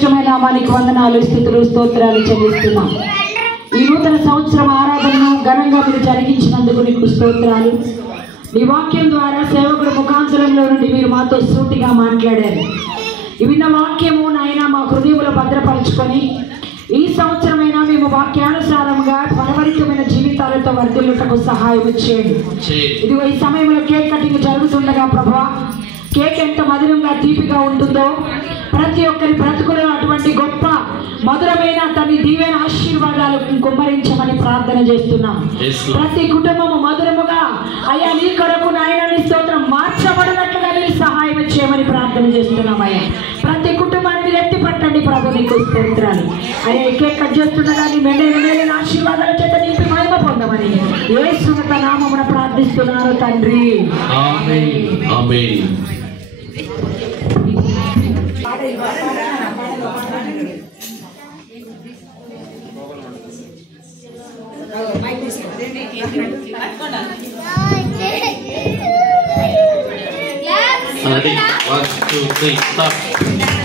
శ్రేష్టమైన నామానికి వందనాలు, స్తుతులు, స్తోత్రాలు చెల్లిస్తున్నాం. ఈ నూతన సంవత్సరం ఆరాధనను ఘనంగా మీరు జరిగించినందుకు నీకు స్తోత్రాలు. ఈ వాక్యం ద్వారా సేవకుడు ముఖాంతరంలో నుండి మీరు మాతో సూటిగా మాట్లాడారు. ఈ విన్న వాక్యము నాయన మా హృదయంలో భద్రపరుచుకొని ఈ సంవత్సరమైనా మేము వాక్యానుసారంగా ఫలభరితమైన జీవితాలతో వర్ధిల్లుటకు సహాయం చేయండి. ఇదిగో ఈ సమయంలో కేక్ కటింగ్ జరుగుతుండగా ప్రభువా, కేక్ ఎంత మధురంగా తీపిగా ఉంటుందో ప్రతి ఒక్కరి బ్రతుకులో అటువంటి గొప్ప మధురమైన తన దీవెన ఆశీర్వాదాలు కుమ్మరించమని ప్రార్థన చేస్తున్నాం. ప్రతి కుటుంబము మధురముగా అయ్యా నీ కొరకు నాయన నీ స్తోత్రం మార్చబడినట్లుగా మీరు సహాయం చేయమని ప్రార్థన చేస్తున్నాం. అయ్యా ప్రతి కుటుంబాన్ని మీరు ఎత్తి పట్టండి ప్రభు, నీకు స్తోత్రాలు. అయ్యా కేక్ కట్ చేస్తుండగా నీ మెండైన ఆశీర్వాదాల చేత నింపి మహిమ పొందమని యేసు నామమున ప్రార్థిస్తున్నారు తండ్రి. ఆమేన్. ఆమేన్. Ready? 1, 2, 3, stop.